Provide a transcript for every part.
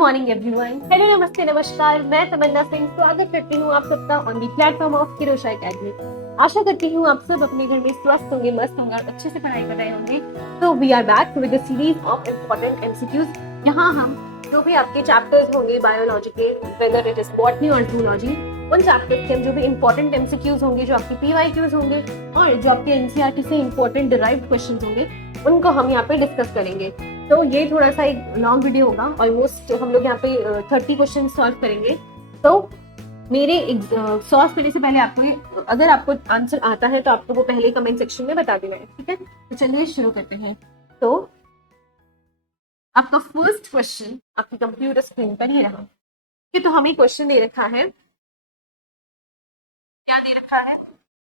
Morning everyone. Hello, नमस्ते, नमस्कार। मैं तमन्ना सिंह स्वागत करती हूँ आप सबका on the platform of Kirosha academy. आशा करती हूँ आप सब अपने घर में स्वस्थ होंगे, मस्त होंगे और अच्छे से पढ़ाई कर रहे होंगे। तो we are back with a series of important MCQs. यहाँ हम जो भी आपके चैप्टर्स होंगे बायोलॉजी के, वेदर इट इज बॉटनी और जूलॉजी, उन चैप्टर्स के जो भी इंपॉर्टेंट एमसीक्यूज होंगे, जो आपके पीवाईक्यूज होंगे और जो आपके एनसीईआरटी से इंपॉर्टेंट डिराइव्ड क्वेश्चंस होंगे, उनको हम यहाँ पे डिस्कस करेंगे। तो ये थोड़ा सा एक लॉन्ग वीडियो होगा। ऑलमोस्ट हम लोग यहाँ पे 30 क्वेश्चन सॉल्व करेंगे। तो मेरे सॉल्व करने से पहले आपको, अगर आपको आंसर आता है तो आपको वो पहले कमेंट सेक्शन में बता देना है, ठीक है। तो चलिए शुरू करते हैं। तो आपका फर्स्ट क्वेश्चन आपकी कंप्यूटर स्क्रीन पर ही रहा कि तो हमें क्वेश्चन दे रखा है, क्या दे रखा है,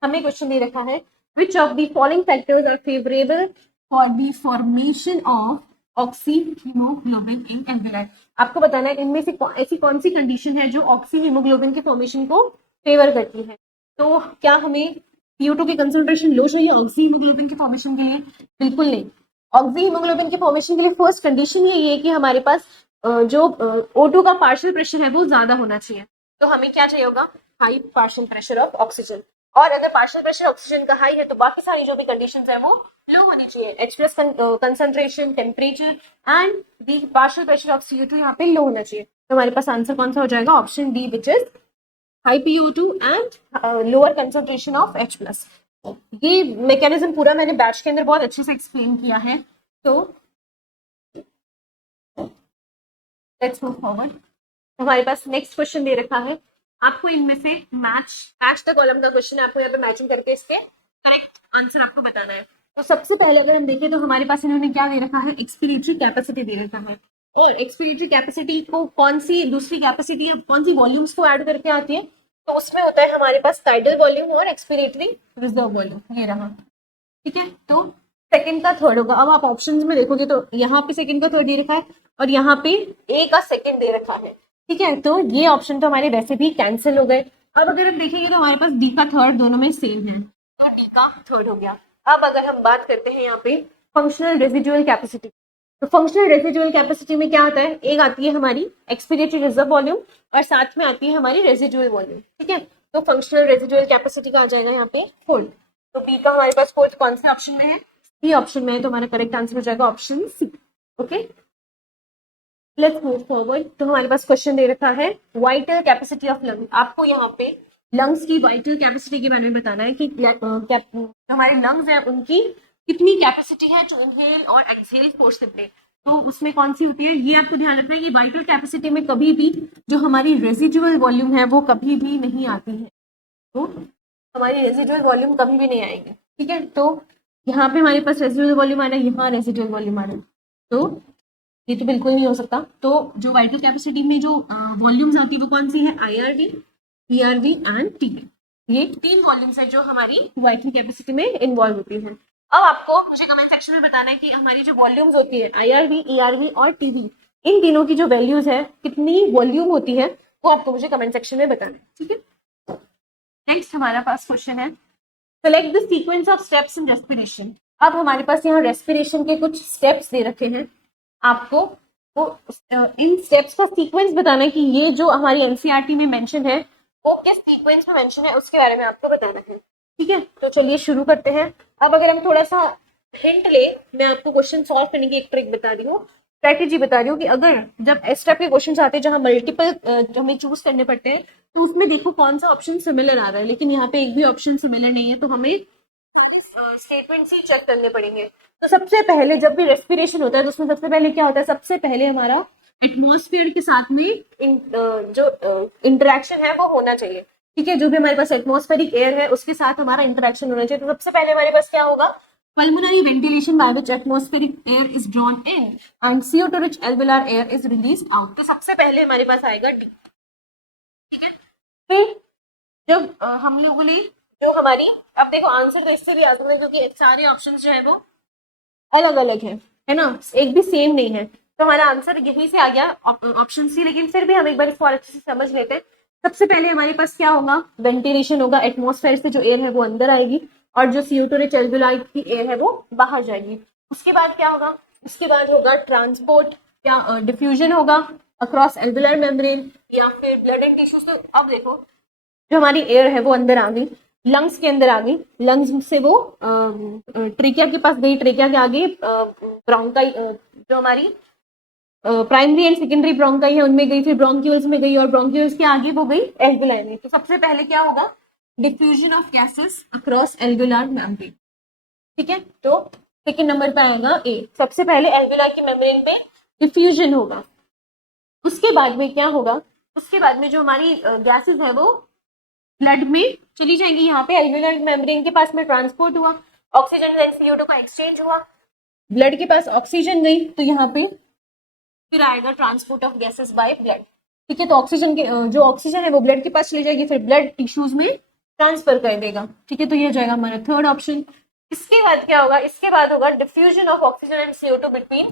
हमें क्वेश्चन दे रखा है which of the following factors are favorable for the formation of oxyhaemoglobin in alveoli. आपको बताना है इनमें से ऐसी कौन सी कंडीशन है जो ऑक्सीहीमोग्लोबिन के फॉर्मेशन को फेवर करती है। तो क्या हमें CO2 की कंसंट्रेशन लो चाहिए ऑक्सीहीमोग्लोबिन के फॉर्मेशन के लिए? बिल्कुल नहीं। ऑक्सीहीमोग्लोबिन के फॉर्मेशन के लिए फर्स्ट कंडीशन ये है कि हमारे पास जो O2 का पार्शियल प्रेशर है वो ज्यादा होना चाहिए। तो हमें क्या चाहिए होगा? High partial pressure of oxygen. और अगर पार्शियल प्रेशर ऑक्सीजन का हाई है तो बाकी सारी जो भी कंडीशंस है वो लो होनी चाहिए। H+ concentration, temperature and the partial pressure of CO2 यहाँ पे लो होना चाहिए। तो हमारे पास आंसर कौन सा हो जाएगा? Option D, which is high PO2 and lower concentration of H+। ये मैकेनिज्म पूरा मैंने बैच के अंदर बहुत अच्छे से एक्सप्लेन किया है। तो लेट्स मूव फॉरवर्ड। हमारे पास नेक्स्ट क्वेश्चन दे रखा है आपको, इनमें से मैच द कॉलम का क्वेश्चन है। आपको यहाँ पे मैचिंग करके इसके करेक्ट आंसर आपको बताना है। तो सबसे पहले अगर हम देखें तो हमारे पास इन्होंने क्या दे रखा है? एक्सपिरेटरी कैपेसिटी दे रखा है। और एक्सपिरेटरी कैपेसिटी को कौन सी दूसरी कैपेसिटी या कौन सी वॉल्यूम्स को ऐड करके आती है? तो उसमें होता है हमारे पास टाइडल वॉल्यूम और एक्सपिरेटरी रिजर्व वॉल्यूम, ये रहा, ठीक है। तो सेकंड का थर्ड होगा। अब आप ऑप्शंस में देखोगे तो यहाँ पे सेकंड का थर्ड दे रखा है और यहाँ पे ए का सेकंड दे रखा है, ठीक है। तो ये ऑप्शन तो हमारे वैसे भी कैंसिल हो गए। अब अगर हम देखेंगे तो हमारे पास डी का थर्ड दोनों में सेम है, तो डी का थर्ड हो गया। अब अगर हम बात करते हैं यहाँ पे फंक्शनल रेजिडुअल कैपेसिटी, तो फंक्शनल रेजिडुअल कैपेसिटी में क्या आता है? एक आती है हमारी एक्सपिरेटरी रिजर्व वॉल्यूम और साथ में आती है हमारी रेजिडुअल वॉल्यूम, ठीक है। तो फंक्शनल रेजिडुअल कैपेसिटी का आ जाएगा यहाँ पे फोर्थ। तो बी का हमारे पास फोर्थ कौन से ऑप्शन में है? सी ऑप्शन में है। तो हमारा करेक्ट आंसर हो जाएगा option C. Okay, let's move forward. तो हमारे पास क्वेश्चन दे रखा है वाइटल कैपेसिटी ऑफ लंग। आपको यहाँ पे लंग्स की वाइटल कैपेसिटी के बारे में बताना है कि जो हमारे लंग्स हैं उनकी कितनी कैपेसिटी है टू इनहेल और एक्सहेल फोर्सिबली। तो उसमें कौन सी होती है ये आपको ध्यान रखना है कि वाइटल कैपेसिटी में कभी भी जो हमारी रेजिडुअल वॉल्यूम है वो कभी भी नहीं आती है। तो हमारी रेजिडुअल वॉल्यूम कभी भी नहीं आएगी, ठीक है। तो यहाँ पे हमारे पास रेजिडुअल वॉल्यूम आ रहा है, यहाँ रेजिडुअल वॉल्यूम आ रहा है, तो ये तो बिल्कुल नहीं हो सकता। तो जो वाइटल कैपेसिटी में जो वॉल्यूम्स आती है वो कौन सी है? IRV, ERV and TV। ये तीन वॉल्यूम्स है जो हमारी वाइटल कैपेसिटी में इन्वॉल्व होती है। अब आपको मुझे कमेंट सेक्शन में बताना है कि हमारी जो वॉल्यूम्स होती है IRV, ERV और TV, इन तीनों की जो वैल्यूज है, कितनी वॉल्यूम होती है, वो आपको मुझे कमेंट सेक्शन में बताना है, ठीक है। नेक्स्ट हमारा पास क्वेश्चन है select the sequence of steps in respiration. अब हमारे पास यहाँ रेस्पिरेशन के कुछ स्टेप्स दे रखे हैं। आपको वो इन स्टेप्स का सीक्वेंस बताना है कि ये जो हमारी एनसीईआरटी में मेंशन है वो किस सीक्वेंस में मेंशन है, उसके बारे में आपको बताना है, ठीक है। तो चलिए शुरू करते हैं। अब अगर हम थोड़ा सा हिंट ले, मैं आपको क्वेश्चन सॉल्व करने की एक ट्रिक बता रही हूँ, स्ट्रेटेजी बता रही हूँ कि अगर जब इस टाइप के क्वेश्चन आते हैं जहाँ मल्टीपल हमें चूज करने पड़ते हैं, तो उसमें देखो कौन सा ऑप्शन सिमिलर आ रहा है, लेकिन यहाँ पे एक भी ऑप्शन सिमिलर नहीं है, तो हमें स्टेटमेंट से चेक करने पड़ेंगे। तो सबसे पहले जब भी रेस्पिरेशन होता है तो उसमें सबसे पहले क्या होता है? सबसे पहले हमारा एटमॉस्फेयर के साथ में जो इंटरेक्शन है वो होना चाहिए, ठीक है। जो भी हमारे पास एटमॉस्फेरिक एयर है उसके साथ हमारा इंटरेक्शन होना चाहिए। तो सबसे पहले हमारे पास क्या होगा? pulmonary ventilation by which atmospheric air is drawn in and CO2 rich alveolar air is released out। तो सबसे पहले हमारे पास आएगा डी, ठीक है। फिर जब हम लोगों ने जो हमारी, अब देखो आंसर तो इससे भी आ सकता है क्योंकि सारे ऑप्शंस जो है वो अलग अलग है ना, एक भी सेम नहीं है। तो हमारा आंसर यहीं से आ गया ऑप्शन सी। लेकिन फिर भी हम एक बार इसको अच्छे से समझ लेते हैं। सबसे पहले हमारे पास क्या होगा? वेंटिलेशन होगा, एटमॉस्फेयर से जो एयर है वो अंदर आएगी और जो CO2 रिच एल्वेओलाई की एयर है वो बाहर जाएगी। उसके बाद क्या होगा? उसके बाद होगा ट्रांसपोर्ट या डिफ्यूजन होगा, अक्रॉस एल्वुलर मेम्ब्रेन या फिर ब्लड एंड टिश्यूज। तो अब देखो जो हमारी एयर है वो अंदर आ गई, लंग्स के अंदर आ गई, लंग्स से वो ट्रेकिया के पास गई, ट्रेकिया के आगे ब्रोंकाई जो हमारी प्राइमरी एंड सेकेंडरी ब्रोंकाई है उनमें गई, फिर ब्रोंक्यूल्स में गई और ब्रोंक्यूल्स के आगे वो गई एल्वुलाई में। तो सबसे पहले क्या होगा, diffusion of gases across alveolar membrane. ठीक है, तो सेकेंड नंबर पे आएगा ए, सबसे पहले एल्वुलाई की मेम्ब्रेन पे डिफ्यूजन होगा। उसके बाद में क्या होगा, उसके बाद में जो हमारी गैसेस है वो ब्लड में चली जाएंगी। यहाँ पे एल्वुलर मेम्ब्रेन के पास में ट्रांसपोर्ट हुआ, ऑक्सीजन एंड CO2 का एक्सचेंज हुआ, ब्लड के पास ऑक्सीजन गई, तो यहाँ पे फिर आएगा transport of gases by blood. ठीक है, तो ऑक्सीजन के जो ऑक्सीजन है वो ब्लड के पास चली जाएगी, फिर ब्लड टिश्यूज में ट्रांसफर कर देगा। ठीक है, तो ये हो जाएगा हमारा थर्ड ऑप्शन। इसके बाद क्या होगा, इसके बाद होगा diffusion of oxygen and CO2 between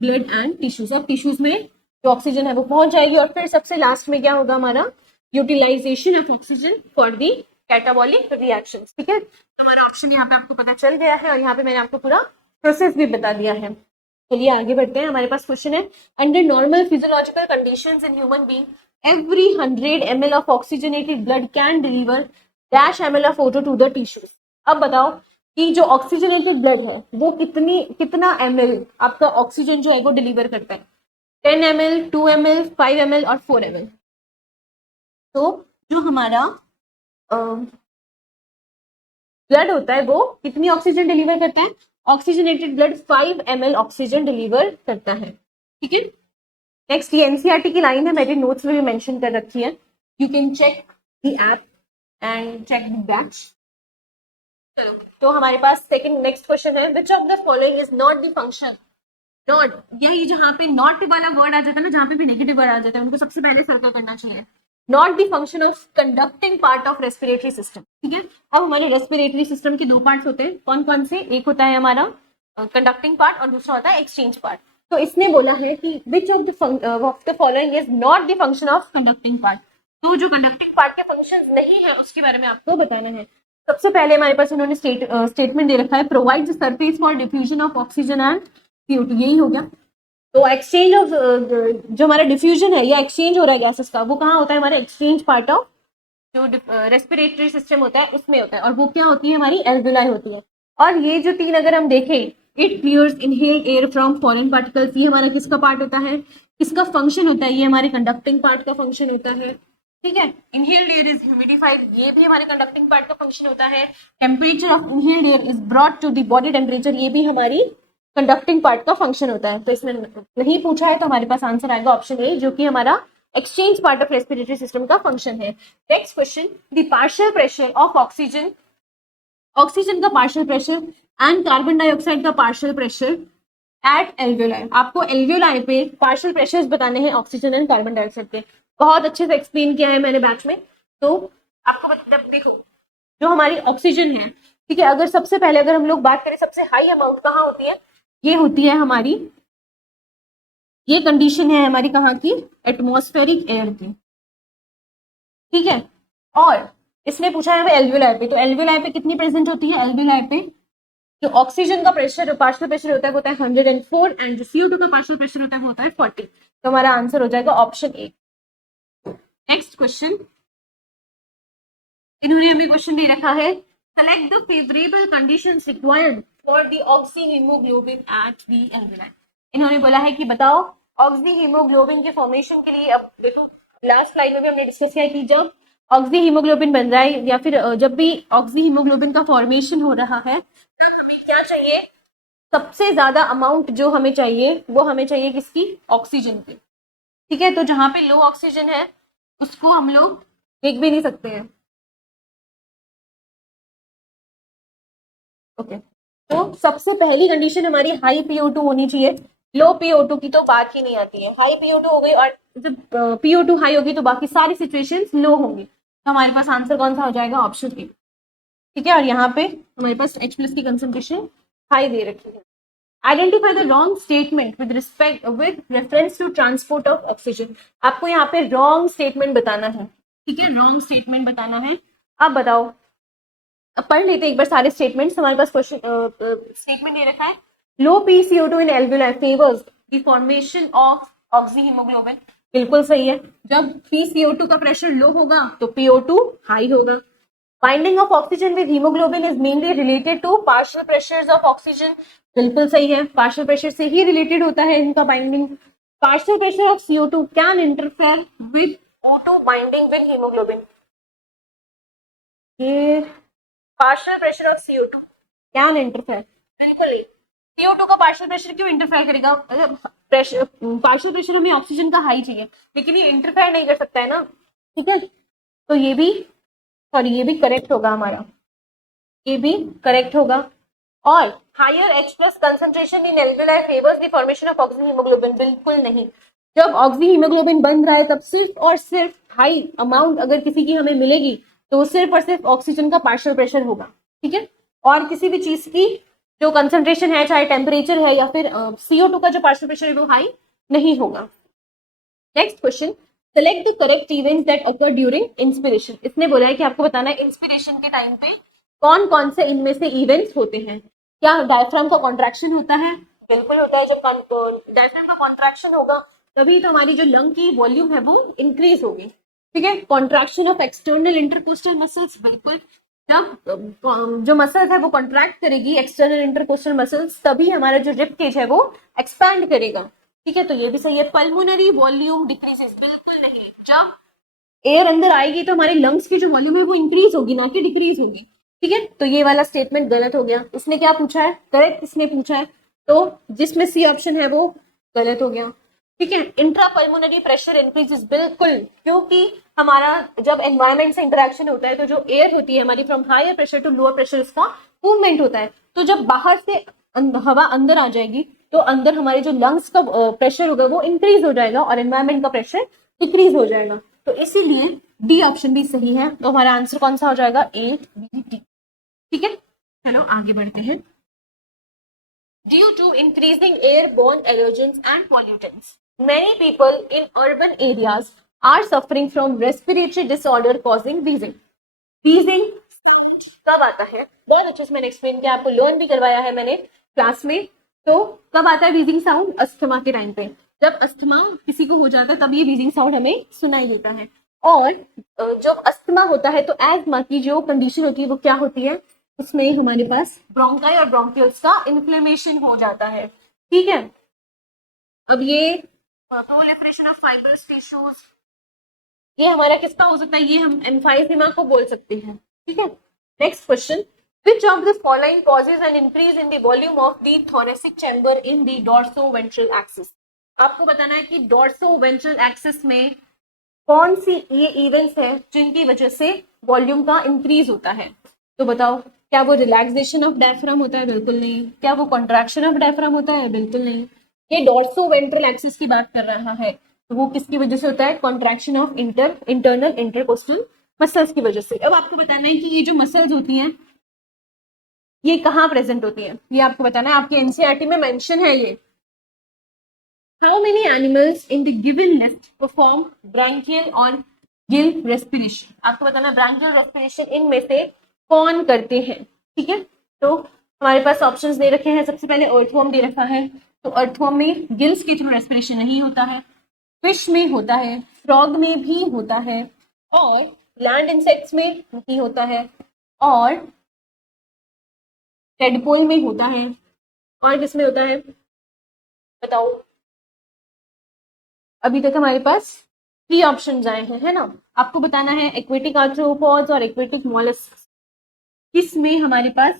blood and tissues. अब टिश्यूज में जो ऑक्सीजन है वो पहुंच जाएगी और फिर सबसे लास्ट में क्या होगा हमारा, utilisation of oxygen for the catabolic reactions. ठीक है, हमारा ऑप्शन यहाँ पे आपको पता चल गया है और यहाँ पे मैंने आपको पूरा प्रोसेस भी बता दिया है। चलिए आगे बढ़ते हैं। हमारे पास क्वेश्चन है, under normal physiological conditions in human being every 100 ml of oxygenated blood can deliver dash ml of O2 to the tissues. अब बताओ कि जो ऑक्सीजनेटेड ब्लड है वो कितना ml आपका ऑक्सीजन जो है वो डिलीवर करता है, 10 ml, 2 ml, 5 ml और 4 ml। तो जो हमारा ब्लड होता है वो कितनी ऑक्सीजन डिलीवर करता है, oxygenated blood 5 ml oxygen deliver करता है। ठीक है, नेक्स्ट ये एनसीईआरटी की लाइन है, मेरे नोट्स में भी मेंशन कर रखी है, you can check the app and check the batch. चलो, तो हमारे पास सेकंड नेक्स्ट क्वेश्चन है, which of the following is not the function, not, यही जहां पे नॉट वाला वर्ड आ जाता है ना, जहां पे भी नेगेटिव वर्ड आ जाता है उनको सबसे पहले सर्कल करना चाहिए। Not the function of conducting part of respiratory system. ठीक है, अब हमारे रेस्पिरेटरी सिस्टम के दो पार्ट्स होते हैं, कौन कौन से, एक होता है हमारा कंडक्टिंग पार्ट और दूसरा होता है एक्सचेंज पार्ट। तो इसने बोला है कि which of the following is not the function of conducting part. तो जो कंडक्टिंग पार्ट के फंक्शंस नहीं है उसके बारे में आपको बताना है। सबसे पहले हमारे पास इन्होंने स्टेटमेंट दे रखा है, provide surface for diffusion of oxygen and CO2, यही हो गया। तो एक्सचेंज ऑफ जो हमारा डिफ्यूजन है या एक्सचेंज हो रहा है गैसेस का, वो कहाँ होता है, हमारे एक्सचेंज पार्ट ऑफ जो रेस्पिरेटरी सिस्टम होता है उसमें होता है, और वो क्या होती है, हमारी एल्वुलाई होती है। और ये जो तीन अगर हम देखें, it clears inhaled air from foreign particles, ये हमारा किसका पार्ट होता है, किसका फंक्शन होता है, ये हमारे कंडक्टिंग पार्ट का फंक्शन होता है। ठीक है, इनहेल्ड एयर इज ह्यूमिडिफाइड, ये भी हमारे कंडक्टिंग पार्ट का फंक्शन होता है। Temperature of inhaled air is brought to the body temperature, ये भी हमारी कंडक्टिंग पार्ट का फंक्शन होता है। तो इसमें नहीं पूछा है तो हमारे पास आंसर आएगा ऑप्शन ए, जो कि हमारा exchange part of respiratory system का फंक्शन है। Next question, the partial pressure of oxygen, oxygen का partial pressure and carbon dioxide का पार्शियल प्रेशर एट एल्वुलाई। आपको एल्वुलाई पे पार्शियल प्रेशर्स बताने हैं ऑक्सीजन एंड कार्बन डाइऑक्साइड के, बहुत अच्छे से एक्सप्लेन किया है मैंने बैच में। तो आपको देखो जो हमारी ऑक्सीजन है, ठीक है, अगर सबसे पहले अगर हम लोग बात करें सबसे हाई अमाउंट कहाँ होती है, ये होती है हमारी, ये कंडीशन है हमारी कहाँ की, एटमॉस्फेरिक एयर की। ठीक है, और इसने पूछा है एल्वुलाई पे, तो एल्वुलाई पे कितनी प्रेजेंट होती है, एल्वुलाई पे जो ऑक्सीजन का प्रेशर, जो पार्शियल प्रेशर होता है वो होता है 104 एंड जो CO2 का पार्शियल प्रेशर होता है वो होता है 40। तो हमारा आंसर हो जाएगा ऑप्शन ए। नेक्स्ट क्वेश्चन, इन्होंने हमें क्वेश्चन दे रखा है, select the favourable conditions required for the oxyhaemoglobin at the alveoli. इन्होंने बोला है कि बताओ ऑक्सीहीमोग्लोबिन के फॉर्मेशन के लिए, अब देखो लास्ट स्लाइड में भी हमने डिस्कस किया कि जब ऑक्सीहीमोग्लोबिन बन रहा है या फिर जब भी ऑक्सीहीमोग्लोबिन का फॉर्मेशन हो रहा है तब हमें क्या चाहिए, सबसे ज्यादा अमाउंट जो हमें चाहिए वो हमें चाहिए किसकी, ऑक्सीजन की। ठीक है, तो जहां पे लो ऑक्सीजन है उसको हम लोग देख भी नहीं सकते हैं। ओके, तो सबसे पहली कंडीशन हमारी हाई PO2 होनी चाहिए, लो PO2 की तो बात ही नहीं आती है। हाई PO2 हो गई और जब PO2 हाई होगी तो बाकी सारी सिचुएशंस लो होंगी। तो हमारे पास आंसर कौन सा हो जाएगा, ऑप्शन ए। ठीक है, और यहाँ पे हमारे पास H+ की कंसंट्रेशन हाई दे रखी है। Identify the wrong statement with reference to transport of oxygen. आपको यहाँ पे रॉन्ग स्टेटमेंट बताना है। ठीक है, रॉन्ग स्टेटमेंट बताना है। अब बताओ, अब पढ़ लेते एक बार सारे स्टेटमेंट्स। हमारे पास क्वेश्चन स्टेटमेंट दे रखा है, लो PCO2 in alveoli favours the formation of oxyhaemoglobin. बिल्कुल सही है। जब PCO2 का प्रेशर लो होगा तो PO2 हाई होगा। Binding of oxygen with haemoglobin is mainly related to partial pressures of oxygen. बिल्कुल सही है, पार्शियल प्रेशर से ही रिलेटेड होता है इनका binding. Partial pressure of CO2 can interfere with O2 binding with haemoglobin. ये partial pressure of CO2 can interfere, बिल्कुल नहीं। CO2 का पार्शियल प्रेशर क्यों इंटरफेयर करेगा? प्रेशर, पार्शियल प्रेशर हमें ऑक्सीजन का हाई चाहिए, लेकिन ये इंटरफेयर नहीं कर सकता है ना, ठीक है। तो ये भी, सॉरी, ये भी करेक्ट होगा हमारा, ये भी करेक्ट होगा। और higher H plus concentration in alveoli favours the formation of oxyhaemoglobin, बिल्कुल नहीं। जब ऑक्सी हीमोग्लोबिन बन रहा है तब सिर्फ और सिर्फ हाई अमाउंट अगर किसी की हमें मिलेगी तो वो सिर्फ और सिर्फ ऑक्सीजन का पार्शियल प्रेशर होगा, ठीक है। और किसी भी चीज की जो कंसेंट्रेशन है, चाहे टेम्परेचर है या फिर CO2 का जो पार्शियल प्रेशर है वो हाई नहीं होगा। Next question, select the correct events that occur during inspiration. इसने बोला है कि आपको बताना है इंस्पिरेशन के टाइम पे कौन कौन से इनमें से इवेंट्स होते हैं। क्या डायफ्राम का कॉन्ट्रैक्शन होता है? बिल्कुल होता है। जब डायफ्राम का कॉन्ट्रैक्शन होगा तभी तो हमारी जो लंग की वॉल्यूम है वो इंक्रीज होगी, ठीक है। Contraction of external intercostal muscles, बिल्कुल। जब जो मसल्स है वो कॉन्ट्रैक्ट करेगी एक्सटर्नल इंटरकोस्टल मसल्स, तभी हमारा जो रिब केज है वो एक्सपैंड करेगा, ठीक है। तो ये भी सही है। पल्मोनरी वॉल्यूम डिक्रीजेस, बिल्कुल नहीं। जब एयर अंदर आएगी तो हमारे लंग्स की जो वॉल्यूम है वो इंक्रीज होगी, ना कि डिक्रीज होगी, ठीक है। तो ये वाला स्टेटमेंट गलत हो गया। इसने क्या पूछा है? करेक्ट इसने पूछा है, तो जिसमें सी ऑप्शन है वो गलत हो गया, ठीक है। इंट्रा पल्मोनरी प्रेशर इंक्रीजेस, बिल्कुल, क्योंकि हमारा जब एनवायरमेंट से इंटरेक्शन होता है तो जो एयर होती है हमारी from higher pressure to lower pressure, इसका मूवमेंट होता है। तो जब बाहर से हवा अंदर आ जाएगी तो अंदर हमारे जो लंग्स का प्रेशर होगा वो इंक्रीज हो जाएगा और एनवायरमेंट का प्रेशर डिक्रीज हो जाएगा। तो इसीलिए डी ऑप्शन भी सही है। तो हमारा आंसर कौन सा हो जाएगा? A, B, D, ठीक है। चलो आगे बढ़ते हैं। Due to increasing airborne allergens and pollutants, many people in urban areas are suffering from respiratory disorder causing wheezing. Wheezing sound कब आता है? बहुत अच्छे से मैंने एक्सप्लेन किया, आपको लर्न भी करवाया है मैंने क्लास में। तो कब आता है wheezing साउंड? अस्थमा के टाइम पे। जब अस्थमा किसी को हो जाता है तब ये wheezing साउंड हमें सुनाई देता है। और जब अस्थमा होता है तो एस्थमा की जो कंडीशन होती है वो क्या होती है? उसमें हमारे पास ब्रोंकाई और ब्रोंकियल्स का इन्फ्लेमेशन हो जाता है, ठीक है। अब ये प्रोलिफरेशन ऑफ फाइब्रस टिश्यूज, ये हमारा किसका हो सकता है? ये हम एम्फाइसेमा को बोल सकते हैं, ठीक है। Next question, which of the following causes an increase in the volume of the thoracic chamber in the dorsoventral axis? आपको बताना है कि dorsoventral axis में कौन सी ये इवेंट्स है जिनकी वजह से वॉल्यूम का इंक्रीज होता है। तो बताओ, क्या वो रिलैक्सेशन ऑफ डायफ्राम होता है? बिल्कुल नहीं। क्या वो कॉन्ट्रैक्शन ऑफ डायफ्राम होता है? बिल्कुल नहीं। ये डॉर्सोवेंट्रल एक्सिस की बात कर रहा है, तो वो किसकी वजह से होता है? Contraction of internal intercostal muscles की वजह से। अब आपको बताना है कि ये जो मसल्स होती हैं ये कहाँ प्रेजेंट होती है, ये आपको बताना है। आपकी एनसीईआरटी में मेंशन है ये। How many animals in the given list perform branchial और gill respiration? आपको बताना है branchial respiration इनमें से कौन करते हैं, ठीक है। तो हमारे पास ऑप्शंस दे रखे हैं। सबसे पहले अर्थवर्म दे रखा है, तो अर्थवर्म में गिल्स के थ्रू रेस्पिरेशन नहीं होता है, फिश में होता है, फ्रॉग में भी होता है, और लैंड इंसेक्ट्स में नहीं होता है, और टेडपोल में होता है, और किसमें होता है बताओ। अभी तक हमारे पास 3 ऑप्शंस आए हैं, है ना। आपको बताना है एक्वेटिक आर्थ्रोपोड्स और एक्वेटिक मॉलस्क, किसमें हमारे पास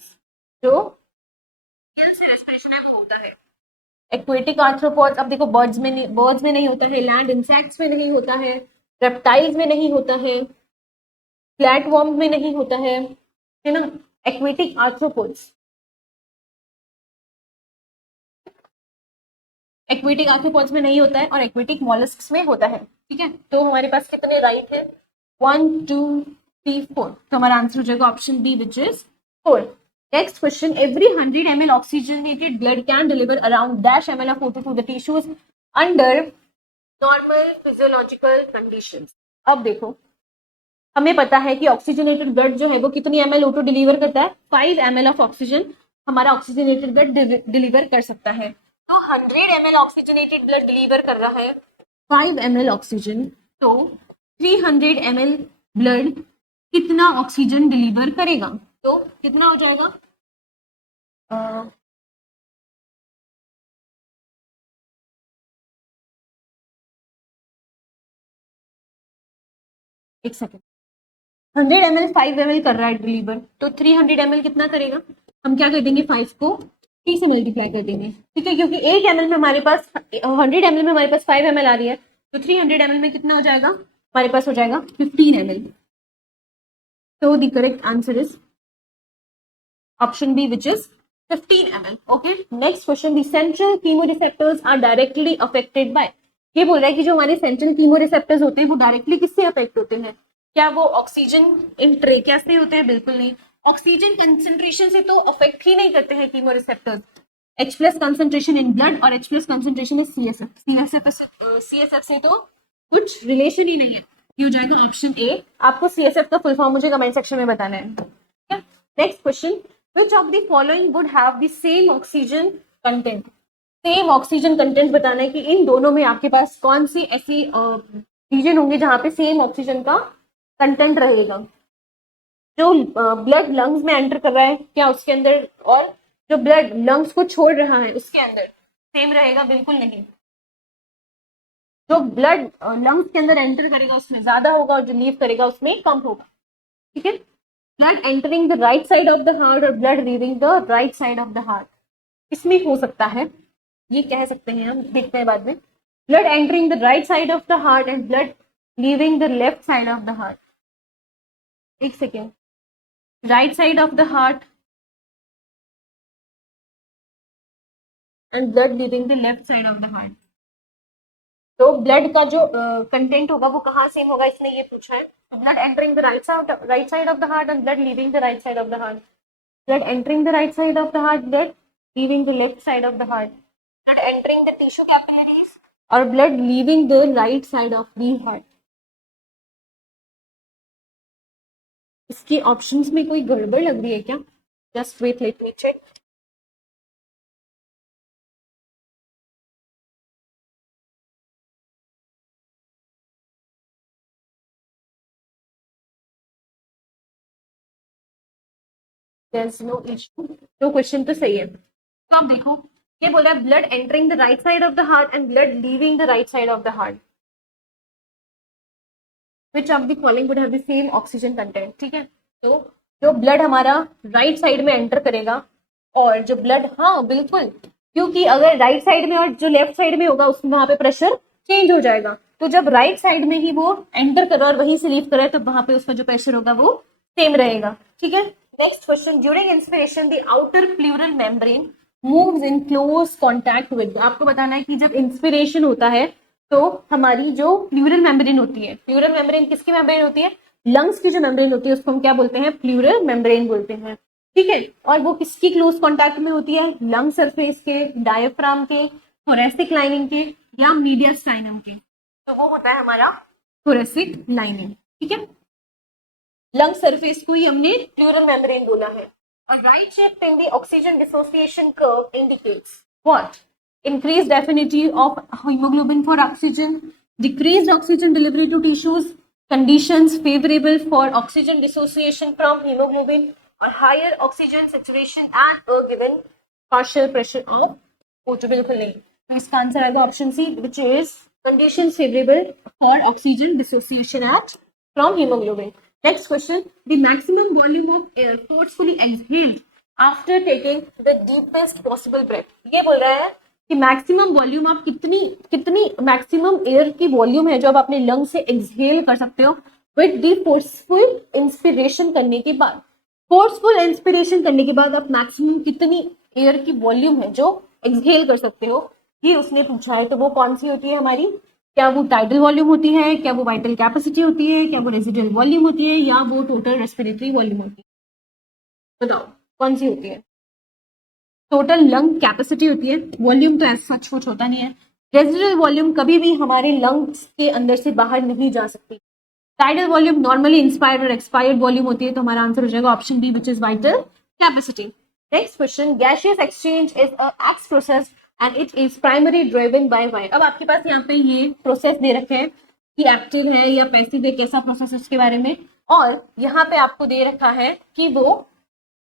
जो गिल से रेस्पिरेशन है वो होता है। एक्वेटिक आर्थ्रोपोड्स, अब देखो बर्ड्स में नहीं होता है, लैंड इंसेक्ट्स में नहीं होता है, रेप्टाइल्स में नहीं होता है, फ्लैटवर्म में नहीं होता है ना। एक्वेटिक आर्थ्रोपोड्स, एक्वेटिक आर्थ्रोपोड्स में नहीं होता है और एक्वेटिक मॉलस्क्स में होता है, ठीक है। तो हमारे पास कितने राइट है? 1 2 3 4। तो हमारा आंसर हो जाएगा option B, which is 4। Next question, every 100 ml oxygenated blood can deliver around dash ml of O2 to the tissues under normal physiological conditions. अब देखो, हमें पता है कि ऑक्सीजनेटेड ब्लड जो है वो कितनी ml O2 डिलीवर करता है? 5 ml ऑफ ऑक्सीजन हमारा ऑक्सीजनेटेड ब्लड डिलीवर कर सकता है। तो 100 ml ऑक्सीजनेटेड ब्लड डिलीवर कर रहा है, 5 ml ऑक्सीजन, तो 300 ml ब्लड कितना ऑक्सीजन डिलीवर करेगा? तो कितना हो जाएगा? एक सेकेंड, 100 ml 5 ml कर रहा है डिलीवर, तो 300 ml कितना करेगा? हम क्या कर देंगे, 5 को 3 से मल्टीप्लाई कर देंगे, ठीक है, क्योंकि 1 ml में हमारे पास 100 ml में हमारे पास 5 ml आ रही है, तो 300 ml में कितना हो जाएगा? हमारे पास हो जाएगा 15 ml. So the correct answer is option B, which is 15 ml. Okay. Next question. The central chemoreceptors are directly affected by. ये बोल रहा है कि जो हमारे सेंट्रल कीमोरिसेप्टर्स होते हैं वो डायरेक्टली किससे अफेक्ट होते हैं? क्या वो ऑक्सीजन इन ट्रेकिया से होते हैं? बिल्कुल नहीं. ऑक्सीजन कंसेंट्रेशन से तो अफेक्ट ही नहीं करते हैं chemoreceptors. H plus concentration in blood और H प्लस कंसेंट्रेशन इन CSF से तो कुछ रिलेशन ही नहीं है. ये हो जाएगा ऑप्शन ए. आपको CSF का फुल फॉर्म मुझे कमेंट सेक्शन में बताना है. Next question. Which of the following would have the same oxygen content? Same oxygen content बताना है कि इन दोनों में आपके पास कौन सी ऐसी रीजन होंगे जहां पे सेम ऑक्सीजन का कंटेंट रहेगा. जो ब्लड लंग्स में एंटर कर रहा है क्या उसके अंदर, और जो ब्लड लंग्स को छोड़ रहा है उसके अंदर सेम रहेगा? बिल्कुल नहीं. जो ब्लड लंग्स के अंदर एंटर करेगा उसमें ज्यादा होगा और जो लीव करेगा उसमें कम होगा. ठीक है. Blood entering the right side of the heart और blood leaving the right side of the heart, इसमें हो सकता है, ये कह सकते हैं, हम देखते हैं बाद में. Blood entering the right side of the heart and blood leaving the left side of the heart. एक second. Right side of the heart and blood leaving the left side of the heart. तो ब्लड का जो content होगा वो कहाँ same होगा, इसने ये पूछा है. Blood entering the right side of the heart and blood leaving the right side of the heart. Blood entering the right side of the heart, blood leaving the left side of the heart. Blood entering the tissue capillaries और blood leaving the right side of the heart. इसकी options में कोई गड़बड़ लग रही है क्या? Just wait, let me check. There's no issue. तो क्वेश्चन तो सही है. तो आप देखो, ये बोल रहा है blood entering the right side of the heart and blood leaving the right side of the heart. Which of the following would have the same oxygen content? ठीक है. तो जो ब्लड हमारा राइट साइड में एंटर करेगा और जो blood, हाँ बिल्कुल, क्योंकि अगर राइट साइड में और जो लेफ्ट साइड में होगा उसमें वहां पे प्रेशर चेंज हो जाएगा. तो जब राइट साइड में ही वो एंटर कर रहा है और वहीं से लीव कर रहा है तो वहां पे उसका जो प्रेशर होगा वो सेम रहेगा. ठीक है. Next question. During inspiration the outer pleural membrane moves in close contact with. आपको बताना है कि जब इंस्पिरेशन होता है तो हमारी जो प्लूरल मेम्ब्रेन होती है, प्लूरल मेम्ब्रेन किसकी मेम्ब्रेन होती है? लंग्स की जो मेम्ब्रेन होती है उसको हम क्या बोलते हैं? प्लूरल मेम्ब्रेन बोलते हैं. ठीक है. और वो किसकी क्लोज कॉन्टैक्ट में होती है? लंग सरफेस के, डायफ्राम के, थोरेसिक लाइनिंग के या मीडियस्टाइनम के. तो वो होता है हमारा थोरेसिक लाइनिंग. ठीक है. लंग सरफेस को ही हमने प्लूरल मेम्ब्रेन बोला है. और right shift in the oxygen dissociation curve indicates what? Increased affinity of hemoglobin for oxygen, decreased oxygen delivery to tissues, conditions favorable for oxygen dissociation from hemoglobin, or higher oxygen saturation at a given partial pressure of O2. बिल्कुल नहीं. तो इसका answer आएगा option C, which is conditions favorable for oxygen dissociation at from hemoglobin. Next question. The maximum volume of air forcefully exhaled after taking the deepest possible breath. ये बोल रहा है कि मैक्सिमम वॉल्यूम आप कितनी मैक्सिमम एयर की volume है जो आप अपने लंग से एक्सहेल कर सकते हो विद दी फोर्सफुल इंस्पिरेशन करने के बाद. फोर्सफुल इंस्पिरेशन करने के बाद आप मैक्सिमम कितनी एयर की वॉल्यूम है जो एक्सहेल कर सकते हो, ये उसने पूछा है. तो वो कौन सी होती है हमारी? क्या वो टाइडल वॉल्यूम होती है, क्या वो वाइटल कैपेसिटी होती है, क्या वो रेजिडुअल वॉल्यूम होती है, या वो टोटल रेस्पिरेटरी वॉल्यूम होती है? बताओ कौन सी होती है? टोटल लंग कैपेसिटी होती है. वॉल्यूम तो ऐसा सच कुछ होता नहीं है. रेजिडुअल वॉल्यूम कभी भी हमारे लंग्स के अंदर से बाहर नहीं जा सकती. टाइडल वॉल्यूम नॉर्मली इंस्पायर्ड और एक्सपायर्ड वॉल्यूम होती है. तो हमारा आंसर हो जाएगा option B, which is vital capacity. Next question. Gaseous exchange is a X process and it is primary driven by Y. अब आपके पास यहाँ पे ये प्रोसेस दे रखे हैं कि एक्टिव है या पैसिव है, कैसा प्रोसेस है उसके बारे में, और यहाँ पे आपको दे रखा है कि वो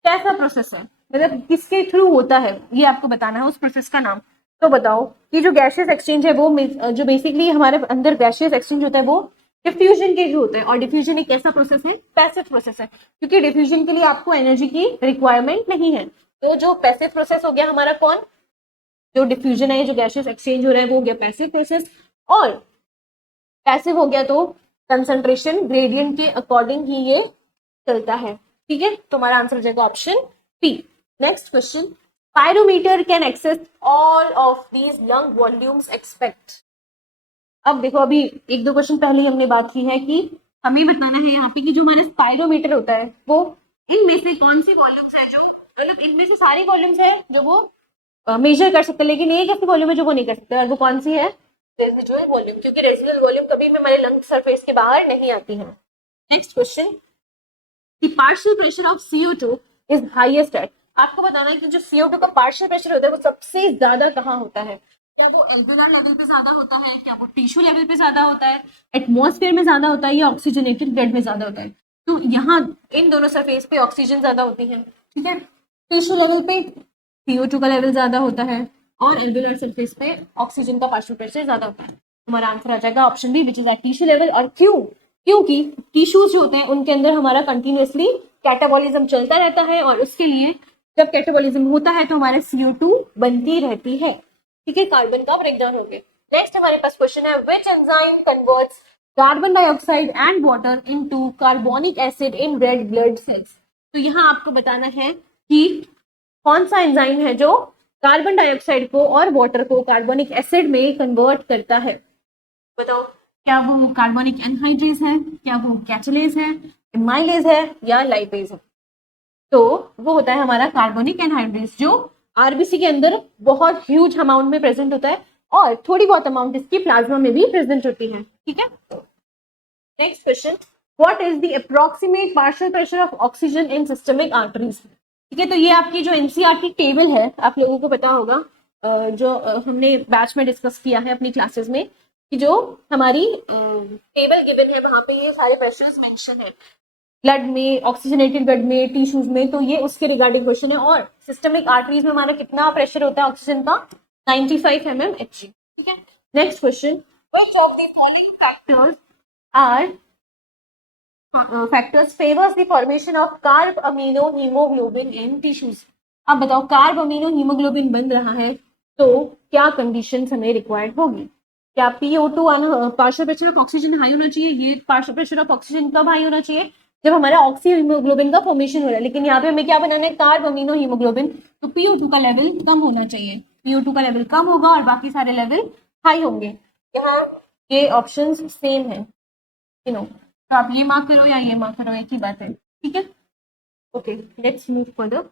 कैसा प्रोसेस है, मतलब किसके थ्रू होता है, ये आपको बताना है उस प्रोसेस का नाम। तो बताओ कि जो गैसियस एक्सचेंज है वो जो बेसिकली हमारे अंदर गैसियस एक्सचेंज होता है वो डिफ्यूजन के थ्रू होता है, और डिफ्यूजन एक ऐसा प्रोसेस है, पैसिव प्रोसेस है, क्योंकि डिफ्यूजन के लिए आपको एनर्जी की रिक्वायरमेंट नहीं है। तो जो पैसिव प्रोसेस हो गया हमारा कौन, जो डिफ्यूजन है, जो गैसियस एक्सचेंज हो रहा है वो हो गया पैसिव प्रोसेस, और पैसिव हो गया तो कंसंट्रेशन ग्रेडियंट के अकॉर्डिंग ही ये चलता है। ठीक है, तुम्हारा आंसर हो जाएगा option P. Next question, pyrometer can access all of these lung volumes expect. अब देखो, अभी एक दो क्वेश्चन पहले ही हमने बात की है कि हमें बताना है यहाँ पे कि जो हमारा स्पायरोमीटर होता है वो इनमें से कौन सी वॉल्यूम्स है, जो मतलब इनमें से सारी वॉल्यूम्स है जो वो मेजर कर सकते हैं, लेकिन एक ऐसी वॉल्यूम है जो वो नहीं कर सकते, और वो कौन सी है, रेजिडुअल वॉल्यूम, क्योंकि रेजिडुअल वॉल्यूम कभी भी हमारे लंग सरफेस के बाहर नहीं आती है। Next question, the partial pressure of CO2 is highest eight. आपको बताना है कि जो CO2 का पार्शियल प्रेशर होता है वो सबसे ज्यादा कहाँ होता है, क्या वो एल्वेलर लेवल पे ज्यादा होता है, क्या वो टिश्यू लेवल पे ज्यादा होता है, एटमॉस्फेयर में ज्यादा होता है, या ऑक्सीजनेटेड ब्लड में ज्यादा होता है। तो यहाँ इन दोनों सरफेस पे ऑक्सीजन ज्यादा होती है, ठीक है, टिश्यू लेवल पे CO2 का लेवल ज्यादा होता है, और एल्वेलर सरफेस पे ऑक्सीजन का पार्शियल प्रेशर ज्यादा होता है। तुम्हारा आंसर आ जाएगा option B, which is at tissue level. और क्यों, क्योंकि टिश्यूज जो होते हैं उनके अंदर हमारा कंटिन्यूअसली कैटाबॉलिज्म चलता रहता है, और उसके लिए जब कैटाबॉलिज्म होता है तो हमारे CO2 बनती रहती है। ठीक है, कार्बन का ब्रेकडाउन हो गया। नेक्स्ट हमारे पास क्वेश्चन है, which enzyme converts carbon dioxide and water into carbonic acid in red blood cells. तो यहाँ आपको बताना है कि कौन सा एंजाइम है जो कार्बन डाइऑक्साइड को और वाटर को कार्बोनिक एसिड में कन्वर्ट करता है। बताओ, क्या वो कार्बोनिक एनहाइड्रेज है, क्या वो कैटलेज है, एमाइलेज है, या लाइपेज है। तो वो होता है हमारा कार्बोनिक एनहाइड्रेज, जो आरबीसी के अंदर बहुत ह्यूज अमाउंट में प्रेजेंट होता है, और थोड़ी बहुत अमाउंट इसकी प्लाज्मा में भी प्रेजेंट होती है। ठीक है, next question, what is the approximate partial pressure of oxygen in systemic arteries. ठीक है, तो ये आपकी जो एनसीईआरटी की टेबल है, आप लोगों को पता होगा, जो हमने बैच में डिस्कस किया है अपनी क्लासेस में, कि जो हमारी टेबल गिवन है वहां पे ये सारे प्रेशर्स मेंशन है, ब्लड में, ऑक्सीजनेटेड ब्लड में, टिश्यूज में, तो ये उसके रिगार्डिंग क्वेश्चन है। और सिस्टमिक आर्टरीज में हमारा कितना प्रेशर होता है ऑक्सीजन का, 95 mmHg। ठीक है, next question, which of the following factors are factors favours the formation of carbamino haemoglobin in tissues. अब बताओ, कार्ब अमीनो हीमोग्लोबिन बन रहा है तो क्या कंडीशंस हमें रिक्वायर्ड होगी, क्या PO2 partial pressure of oxygen high होना चाहिए, ये पार्शियल प्रेशर ऑफ ऑक्सीजन कब हाई होना चाहिए, जब हमारा ऑक्सी हीमोग्लोबिन का फॉर्मेशन हो रहा है, लेकिन यहाँ पे हमें क्या बनाना है, कार्ब अमीनो हीमोग्लोबिन, तो PO2 का लेवल कम होना चाहिए, PO2 का लेवल कम होगा और बाकी सारे लेवल हाई होंगे। यहाँ ये ऑप्शंस सेम है, यू नो, तो आप ये मार्क करो या ये मार्क करो, एक ही बात है। ठीक है, ओके, लेट्स मूव फर्दर।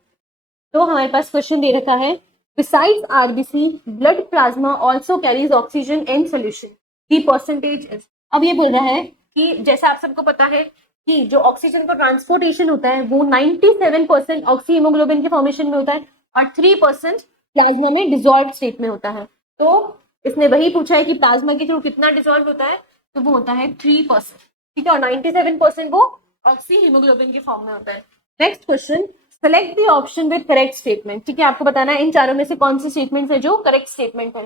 तो हमारे पास क्वेश्चन दे रखा है, besides RBC blood plasma also carries oxygen in solution, the percentage is। अब ये बोल रहा है कि जैसा आप सबको पता है कि जो ऑक्सीजन का ट्रांसपोर्टेशन होता है वो 97% ऑक्सी हीमोग्लोबिन के फॉर्मेशन में होता है, और 3% प्लाज्मा में डिसॉल्व स्टेट में होता है। तो इसने वही पूछा है कि प्लाज्मा के थ्रू कितना डिसॉल्व होता है, तो वो होता है 3%। ठीक है, और 97% वो ऑक्सी हीमोग्लोबिन के फॉर्म में होता है। Next question, select the option with correct statement. ठीक है, आपको बताना है इन चारों में से कौन सी स्टेटमेंट है जो करेक्ट स्टेटमेंट है।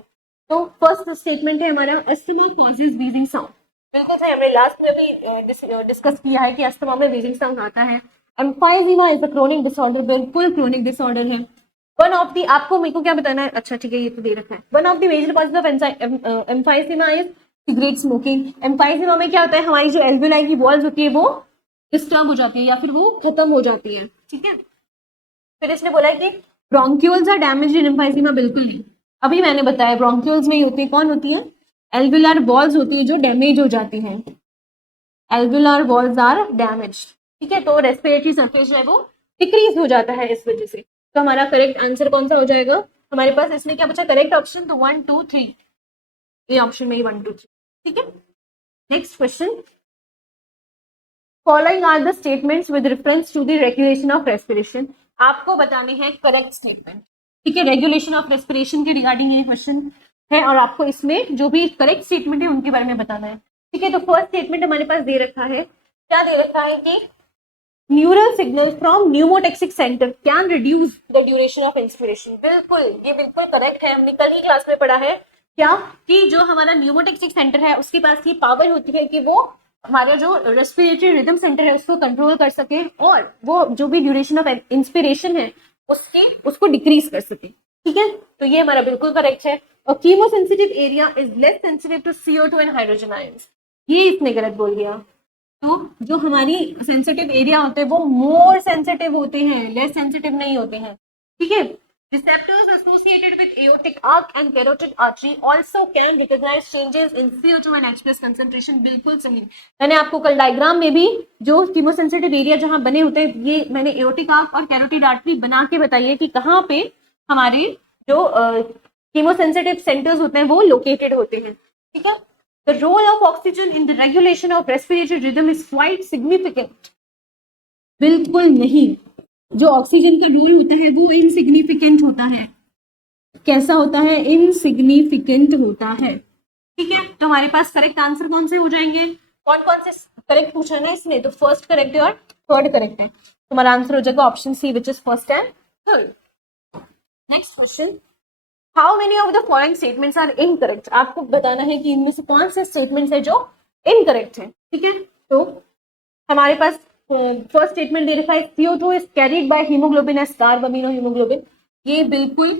तो फर्स्ट स्टेटमेंट है हमारा, अस्थमा कॉजेज व्हीजिंग साउंड। बिल्कुल सही, हमने लास्ट में भी डिस्कस किया है कि अस्थमा में व्हीजिंग साउंड आता है। Emphysema is a chronic disorder, बिल्कुल क्रोनिक डिसऑर्डर है। वन ऑफ द, आपको मेरे को क्या बताना है, अच्छा ठीक है ये तो दे रखा है, one of the major causes of emphysema is cigarette smoking. Emphysema में क्या होता है, हमारी जो एल्वेओलाई की वॉल्स होती है वो डिस्टर्ब हो जाती है या फिर वो खत्म हो जाती है। ठीक है, फिर इसने बोला है कि bronchioles are damage in emphysema, बिल्कुल नहीं। अभी मैंने बताया ब्रोंक्यूल्स नहीं होती, कौन होती है, एल्वेोलर वॉल्स होती है जो डैमेज हो जाती हैं, एल्वेोलर वॉल्स आर डैमेज। ठीक है, तो रेस्पिरेटरी सरफेस जो है वो डिक्रीज हो जाता है इस वजह से। तो हमारा करेक्ट आंसर कौन सा हो जाएगा, हमारे पास इसमें क्या बचा करेक्ट ऑप्शन, तो 1 2 3, ये ऑप्शन में ही 1 2 3। ठीक है, next question, following are the statements with reference to the regulation of respiration. आपको बताने हैं करेक्ट स्टेटमेंट। ठीक है, रेगुलेशन ऑफ रेस्पिरेशन के रिगार्डिंग ये क्वेश्चन है और आपको इसमें जो भी करेक्ट स्टेटमेंट है उनके बारे में बताना है। ठीक है, तो फर्स्ट स्टेटमेंट हमारे पास दे रखा है, क्या दे रखा है कि neural signal from pneumotaxic centre can reduce the duration of inspiration. बिल्कुल, ये बिल्कुल करेक्ट है, हमने कल ही क्लास में पढ़ा है क्या कि जो हमारा न्यूमोटेक्सिक सेंटर है उसके पास ये पावर होती है कि वो हमारा जो रेस्पिरेटरी रिदम सेंटर है उसको कंट्रोल कर सके और वो जो भी ड्यूरेशन ऑफ इंस्पिरेशन है उसको डिक्रीज कर सके। ठीक है, तो ये हमारा बिल्कुल करेक्ट है। और chemosensitive area is less sensitive to CO2 and hydrogen ions, ये इसने गलत बोल दिया। तो जो हमारी सेंसिटिव एरिया होते हैं वो मोर सेंसिटिव होते हैं, लेस सेंसिटिव नहीं होते हैं। ठीक है, receptors associated with aortic arc and carotid artery also can recognize changes in CO2 and H+ concentration। बिल्कुल सही, मैंने आपको कल डायग्राम में भी जो कीमोसेंसिटिव एरिया जहां बने होते हैं, ये मैंने एओर्टिक आर्क और कैरोटिड आर्टरी बना के बताई है कि कहाँ पे हमारे जो कीमोसेंसिटिव सेंटर्स होते हैं वो लोकेटेड होते हैं। ठीक है, the role of oxygen in the regulation of respiratory rhythm is quite significant। बिल्कुल नहीं, जो ऑक्सीजन का रोल होता है वो इनसिग्निफिकेंट होता है। कैसा होता है? इनसिग्निफिकेंट होता है। ठीक है, तो हमारे पास करेक्ट आंसर कौन से हो जाएंगे? कौन कौन से करेक्ट पूछा ना इसमें? तो फर्स्ट करेक्ट है और थर्ड करेक्ट है, तो हमारा आंसर हो जाएगा option C which is first and third. Next question, how many of the following statements are incorrect. आपको बताना है कि इनमें से कौन से स्टेटमेंट्स है जो इनकरेक्ट है। ठीक है, तो हमारे पास फर्स्ट स्टेटमेंट दे रखा है CO2 is carried by haemoglobin as carbamino haemoglobin, ये बिल्कुल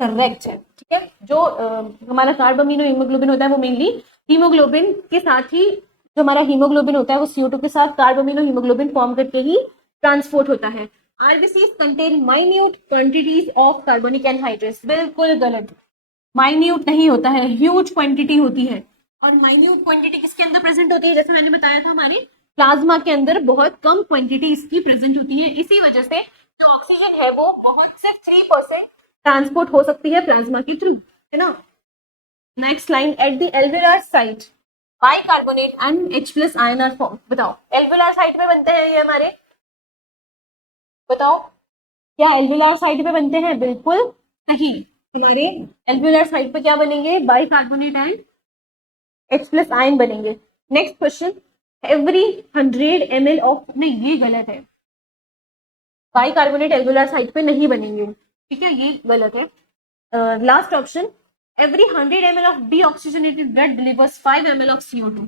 करेक्ट है। ठीक है, जो हमारा कार्ब अमीनो हीमोग्लोबिन होता है वो मेनली हीमोग्लोबिन के साथ ही, जो हमारा हीमोग्लोबिन होता है वो CO2 के साथ कार्ब अमीनो हीमोग्लोबिन फॉर्म करके ही ट्रांसपोर्ट होता है। RBCs contain minute quantities of carbonic anhydrase। बिल्कुल गलत, माइन्यूट नहीं होता है, ह्यूज क्वांटिटी होती है। और माइन्यूट क्वांटिटी किसके अंदर प्रेजेंट होती है? जैसे मैंने बताया था, हमारे प्लाज्मा के अंदर बहुत कम क्वांटिटी इसकी प्रेजेंट होती है। इसी वजह से जो ऑक्सीजन है वो बहुत सिर्फ 3% ट्रांसपोर्ट हो सकती है प्लाज्मा के थ्रू, है ना। Next line, at the alveolar site bicarbonate and H+ ion are form. बताओ, एल्वेलर साइट पे बनते हैं ये हमारे, बताओ क्या एल्वेलर साइट पे बनते हैं? बिल्कुल सही, हमारे एल्वेलर साइट पे क्या बनेंगे? बाइकार्बोनेट एंड H+ आयन बनेंगे। Next question, every 100 ml of, नहीं ये गलत है, बाइकार्बोनेट एल्वेलर साइट पे नहीं बनेंगे। ठीक है, ये गलत है। Last option, every 100 ml of deoxygenated blood delivers 5 ml of CO2।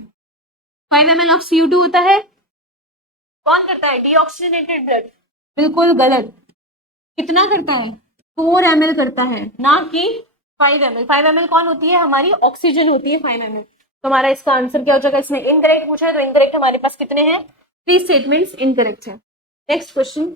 5 ml of CO2 होता है, कौन करता है? Deoxygenated blood. बिल्कुल गलत, कितना करता है? 4 ml करता है, ना कि 5 ml। 5 ml कौन होती है? हमारी ऑक्सीजन होती है 5 ml। तो हमारा इसका आंसर क्या हो जाएगा? इसमें इनकरेक्ट पूछा है, तो इनकरेक्ट हमारे पास कितने हैं? 3 स्टेटमेंट्स इनकरेक्ट है। नेक्स्ट क्वेश्चन,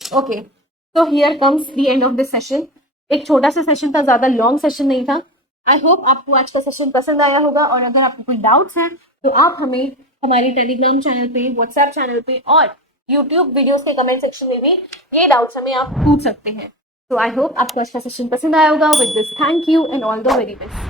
ओके, तो here comes the end of this session. एक छोटा सा सेशन था, ज्यादा लॉन्ग सेशन नहीं था। आई होप आपको आज का सेशन पसंद आया होगा, और अगर आपको कोई डाउट्स हैं तो आप हमें हमारे टेलीग्राम चैनल पे, व्हाट्सएप चैनल पे और यूट्यूब वीडियोस के कमेंट सेक्शन में भी ये डाउट्स हमें आप पूछ सकते हैं। तो आई होप आपको आज का सेशन पसंद आया होगा। With this, thank you and all the very best.